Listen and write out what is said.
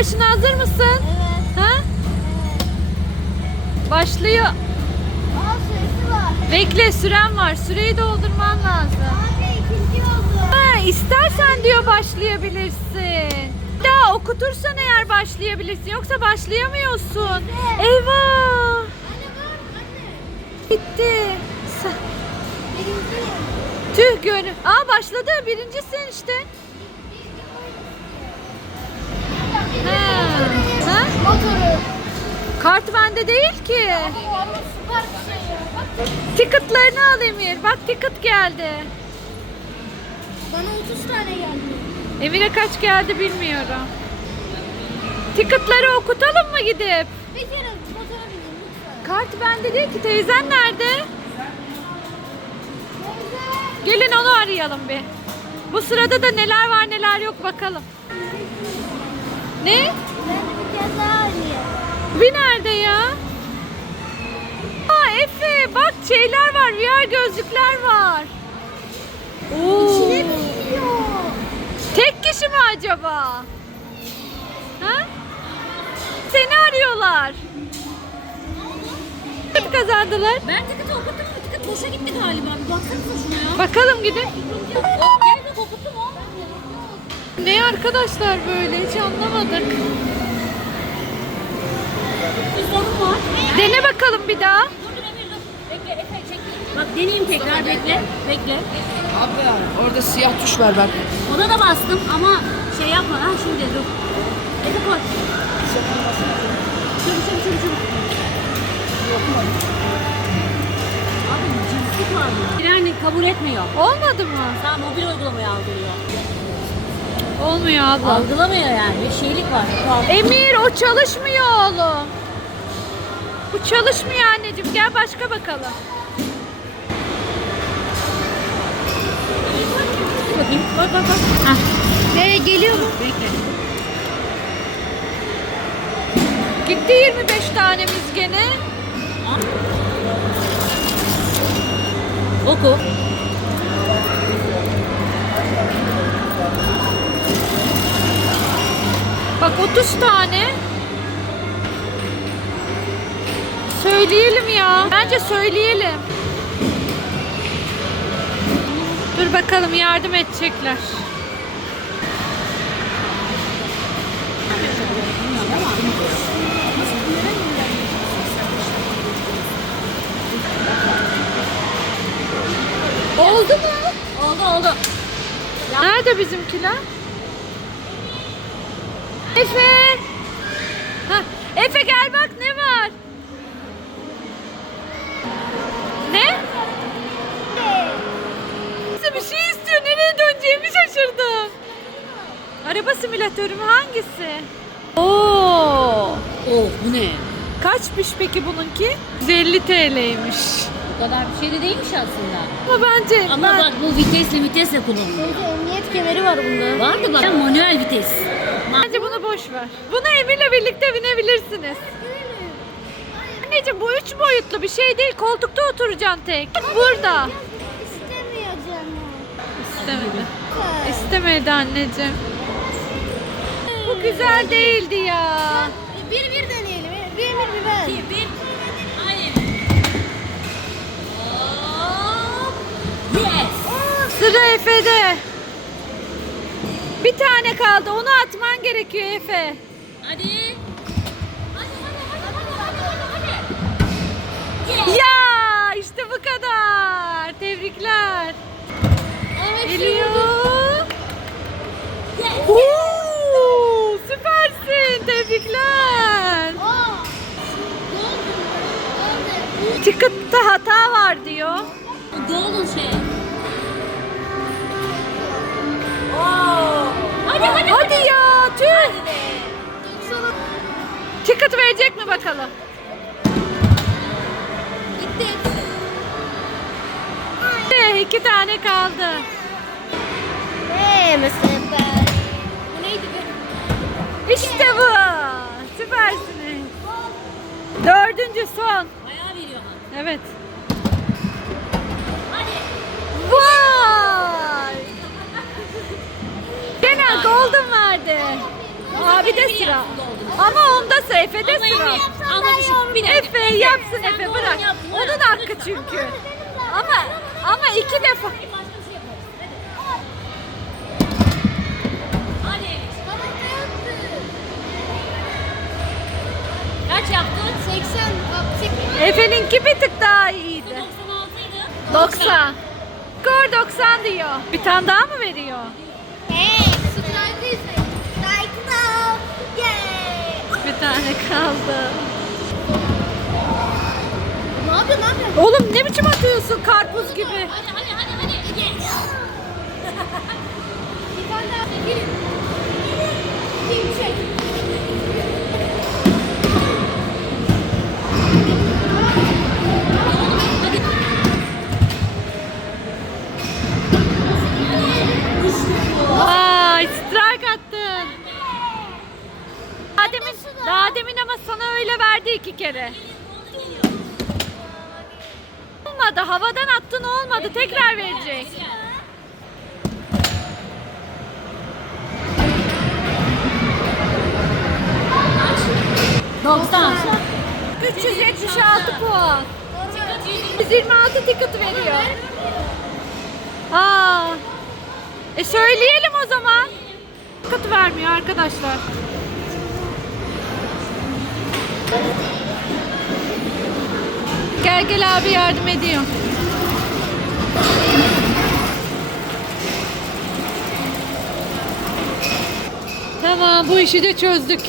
yarışına hazır mısın? Evet. Ha? Başlıyor. Aa süresi var. Bekle süren var. Süreyi doldurman lazım. Anne ikinci oldu. Ha, istersen diyor başlayabilirsin. Daha okutursan eğer başlayabilirsin. Yoksa başlayamıyorsun. Eyvah. Anne bak anne. Bitti. Birinciyim. Tüh gönül. Aa başladı. Birincisin işte. Ha. Ha? Motoru. Kart bende değil ki. Ama süper bir şey ya. Bak. Ticketlarını al Emir. Bak ticket geldi. Bana 30 tane geldi. Emir'e kaç geldi bilmiyorum. Ticketları okutalım mı gidip? Bir kere motora bineyim lütfen. Kart bende değil ki. Teyzen nerede? Teyze. Gelin onu arayalım bir. Bu sırada da neler var neler yok bakalım. Ne? Ben bir kez daha oynayayım. Bir nerede ya? Aa Efe bak şeyler var. VR gözlükler var. Oo. İçine. Tek kişi mi acaba? Ha? Seni arıyorlar. Ticket kazandılar. Ben tiketi okuttum mu? Tiket boşa gitti galiba. Bir baksanıza şuna ya. Bakalım gidin. Gene de okuttum. Ne arkadaşlar böyle hiç anlamadık. Bir sorun var. Dene bakalım bir daha. Dur dur Emir dur. Bekle Efe çek. Bak deneyeyim tekrar bekle. Bekle. Abi orada siyah tuş var bak. Ona da bastım ama şey yapma. Ha şimdi dur. Efe koy. Çabuk çabuk çabuk çabuk. Abi cinslik var mı? Yani kabul etmiyor. Olmadı mı? Daha mobil uygulamayı algılıyor. Olmuyor abla. Algılamıyor yani. Bir şeylik var. Tuhaf. Emir o çalışmıyor oğlum. Bu çalışmıyor anneciğim. Gel başka bakalım. Bakayım. Bak bak bak. Hah. Nereye geliyor mu? Bekle. Gitti 25 tanemiz gene. Oku. 30 tane. Söyleyelim ya. Bence söyleyelim. Dur bakalım yardım edecekler. Oldu mu? Oldu oldu. Nerede bizimkiler? Efe! Hah, Efe gel bak ne var? Ne? Bize bir şey istiyor. Nereye döneceğimi şaşırdım. Araba simülatörü mü hangisi? Oo! Oh bu ne? Kaçmış peki bununki? 150 TL'ymiş. Bu kadar bir şey de değilmiş aslında. Ama bence Ama ben- bak bu vitesle vitesle kullanılıyor. Emniyet kemeri var bunda. Vardı bak manuel vites. Bence bunu boş ver. Buna Emir'le birlikte binebilirsiniz. Anneciğim bu üç boyutlu bir şey değil. Koltukta oturacaksın tek. Burada. İstemiyor canım. İstemedi. İstemedi anneciğim. Bu güzel değildi ya. Bir bir deneyelim. Bir bir bir ben. Bir. Hop. Yes. Sıra Efe'de. Bir tane kaldı. Onu atman gerekiyor Efe. Hadi. Hadi hadi hadi hadi hadi hadi. Yes. Ya işte bu kadar. Tebrikler. Evet. Geliyor. Yes. Oo, süpersin. Tebrikler. Aa. Be. Ticket verecek mi bakalım? Gitti. Eh, İki tane kaldı. Eee mesela. Bu neydi be? İşte bu. Süpersiniz. Dördüncü son. Bayağı veriyor. Evet. Abi de sıra. Ama onda sıra, Efe'de Ama sıra. Ama bir dakika. Efe yapsın Efe bırak. Onun hakkı çünkü. Ama ama iki defa. Kaç yaptın? 80. Bak 80. Efe'ninki bir tık daha iyiydi. 96 idi. 90. Skor 90 diyor. Bir tane daha mı veriyor? Tane kaldı. Ne yapıyorsun, ne yapıyorsun? Oğlum ne biçim atıyorsun karpuz gibi? Hadi hadi hadi hadi. Bir tane daha. Girin. Kere. Olmadı havadan attın olmadı tekrar verecek. Doksan. 376 puan. 126 ticket veriyor. Aa. E söyleyelim o zaman. Ticket vermiyor arkadaşlar. Gel abi yardım ediyor. Tamam bu işi de çözdük.